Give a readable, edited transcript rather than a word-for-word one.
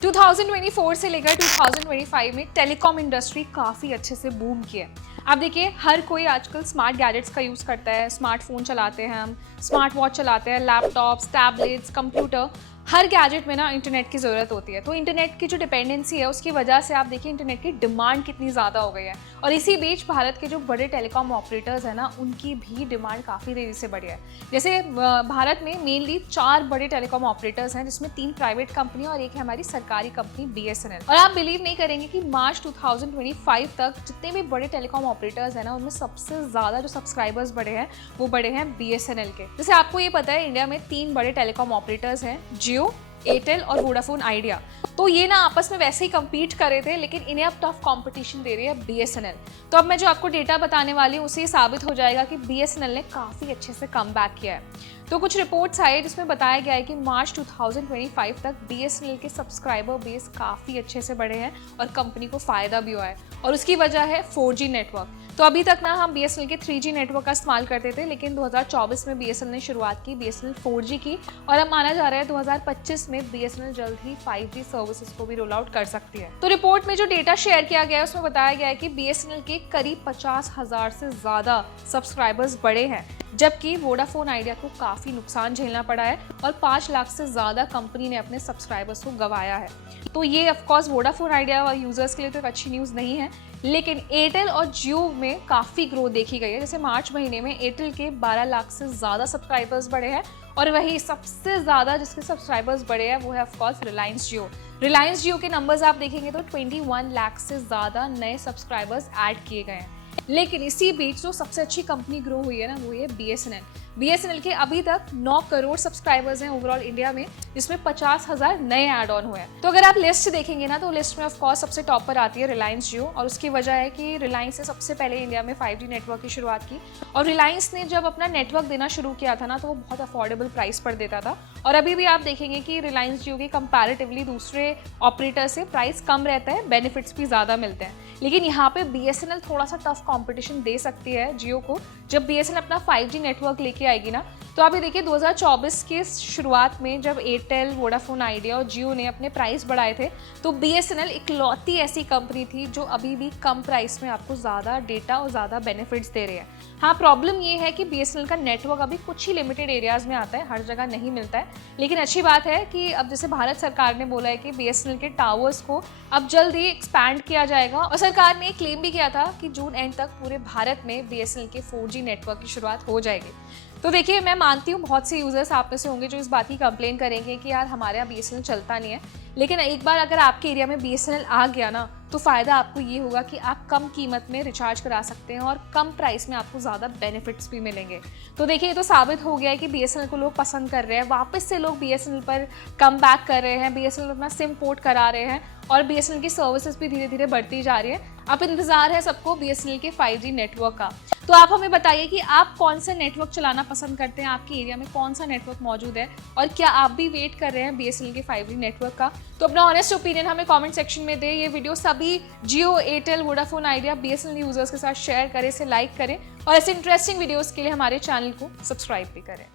2024 से लेकर 2025 में टेलीकॉम इंडस्ट्री काफ़ी अच्छे से बूम की है। आप देखिए, हर कोई आजकल स्मार्ट गैजेट्स का यूज़ करता है। स्मार्टफोन चलाते हैं हम, स्मार्ट वॉच चलाते हैं, लैपटॉप्स, टैबलेट्स, कंप्यूटर, हर गैजेट में ना इंटरनेट की ज़रूरत होती है। तो इंटरनेट की जो डिपेंडेंसी है उसकी वजह से आप देखिए इंटरनेट की डिमांड कितनी ज़्यादा हो गई है। और इसी बीच भारत के जो बड़े टेलीकॉम ऑपरेटर्स हैं ना, उनकी भी डिमांड काफ़ी तेज़ी से बढ़ी है। जैसे भारत में मेनली 4 बड़े टेलीकॉम ऑपरेटर्स हैं, जिसमें 3 प्राइवेट कंपनी और एक है हमारी सरकारी कंपनी BSNL। और आप बिलीव नहीं करेंगे कि मार्च 2025 तक जितने भी बड़े टेलीकॉम ऑपरेटर्स हैं ना, उनमें सबसे ज़्यादा जो सब्सक्राइबर्स बढ़े हैं वो बढ़े हैं BSNL के। जैसे आपको ये पता है, इंडिया में 3 बड़े टेलीकॉम ऑपरेटर्स हैं, जियो, एयरटेल और वोडाफोन आइडिया। तो ये ना आपस में वैसे ही कम्पीट कर रहे थे, लेकिन इन्हें अब टफ कंपटीशन दे रही है BSNL। तो अब मैं जो आपको डेटा बताने वाली हूँ उससे साबित हो जाएगा कि BSNL ने काफ़ी अच्छे से कमबैक किया है। तो कुछ रिपोर्ट्स आए जिसमें बताया गया है कि मार्च 2025 तक BSNL के सब्सक्राइबर बेस काफ़ी अच्छे से बढ़े हैं और कंपनी को फ़ायदा भी हुआ है। और उसकी वजह है 4G नेटवर्क। तो अभी तक ना हम BSNL के 3G नेटवर्क का इस्तेमाल करते थे, लेकिन 2024 में BSNL ने शुरुआत की BSNL 4G की, और अब माना जा रहा है 2025 में BSNL जल्द ही 5G सर्विसेज को भी रोल आउट कर सकती है। तो रिपोर्ट में जो डेटा शेयर किया गया है उसमें बताया गया है कि BSNL के करीब 50,000 से ज़्यादा सब्सक्राइबर्स बढ़े हैं, जबकि वोडाफोन आइडिया को काफ़ी नुकसान झेलना पड़ा है और 5 लाख से ज़्यादा कंपनी ने अपने सब्सक्राइबर्स को गंवाया है। तो ये ऑफकोर्स वोडाफोन आइडिया यूजर्स के लिए तो एक अच्छी न्यूज़ नहीं है, लेकिन एयरटेल और जियो में काफ़ी ग्रोथ देखी गई है। जैसे मार्च महीने में एयरटेल के 12 लाख से ज़्यादा सब्सक्राइबर्स बढ़े हैं, और वही सबसे ज़्यादा जिसके सब्सक्राइबर्स बढ़े हैं वो है ऑफकोर्स रिलायंस जियो। रिलायंस जियो के नंबर्स आप देखेंगे तो 21 लाख से ज़्यादा नए सब्सक्राइबर्स ऐड किए गए हैं। लेकिन इसी बीच जो सबसे अच्छी कंपनी ग्रो हुई है ना, वो ये BSNL। BSNL के अभी तक 9 करोड़ सब्सक्राइबर्स हैं ओवरऑल इंडिया में, जिसमें 50,000 नए ऐड ऑन हुए हैं। तो अगर आप लिस्ट देखेंगे ना, तो लिस्ट में ऑफ कोर्स सबसे टॉप पर आती है रिलायंस जियो, और उसकी वजह है कि रिलायंस ने सबसे पहले इंडिया में 5G नेटवर्क की शुरुआत की। और रिलायंस ने जब अपना नेटवर्क देना शुरू किया था ना, तो वो बहुत अफोर्डेबल प्राइस पर देता था। और अभी भी आप देखेंगे कि रिलायंस जियो के कंपैरेटिवली दूसरे ऑपरेटर से प्राइस कम रहता है, बेनिफिट्स भी ज़्यादा मिलते हैं। लेकिन यहाँ पे BSNL थोड़ा सा टफ कंपटीशन दे सकती है जियो को, जब BSNL अपना 5G नेटवर्क लेके आएगी ना। तो आप ये देखिए 2024 के शुरुआत में जब एयरटेल, वोडाफोन आइडिया और जियो ने अपने प्राइस बढ़ाए थे, तो BSNL इकलौती ऐसी कंपनी थी जो अभी भी कम प्राइस में आपको ज़्यादा डेटा और ज़्यादा बेनिफिट्स दे रही है। हाँ, प्रॉब्लम ये है कि BSNL का नेटवर्क अभी कुछ ही लिमिटेड एरियाज़ में आता है, हर जगह नहीं मिलता है। लेकिन अच्छी बात है कि अब जैसे भारत सरकार ने बोला है कि BSNL के टावर्स को अब जल्द ही एक्सपैंड किया जाएगा, और सरकार ने क्लेम भी किया था कि जून एंड तक पूरे भारत में BSNL के 4G नेटवर्क की शुरुआत हो जाएगी। तो देखिए, मैं मानती हूँ बहुत से यूजर्स आप में से होंगे जो इस बात की कंप्लेन करेंगे कि यार हमारे यहाँ BSNL चलता नहीं है। लेकिन एक बार अगर आपके एरिया में BSNL आ गया ना, तो फ़ायदा आपको ये होगा कि आप कम कीमत में रिचार्ज करा सकते हैं और कम प्राइस में आपको ज़्यादा बेनिफिट्स भी मिलेंगे। तो देखिए, ये तो साबित हो गया है कि BSNL को लोग पसंद कर रहे हैं, वापस से लोग BSNL पर कम बैक कर रहे हैं, BSNL अपना सिम पोर्ट करा रहे हैं, और BSNL की सर्विसेज भी धीरे धीरे बढ़ती जा रही है। अब इंतज़ार है सबको BSNL के 5G नेटवर्क का। तो आप हमें बताइए कि आप कौन सा नेटवर्क चलाना पसंद करते हैं, आपके एरिया में कौन सा नेटवर्क मौजूद है, और क्या आप भी वेट कर रहे हैं BSNL के 5G नेटवर्क का? तो अपना ऑनेस्ट ओपिनियन हमें कमेंट सेक्शन में दें। ये वीडियो सभी Jio, Airtel, Vodafone Idea, BSNL users के साथ शेयर करें, इसे लाइक करें, और ऐसे इंटरेस्टिंग वीडियोज़ के लिए हमारे चैनल को सब्सक्राइब भी करें।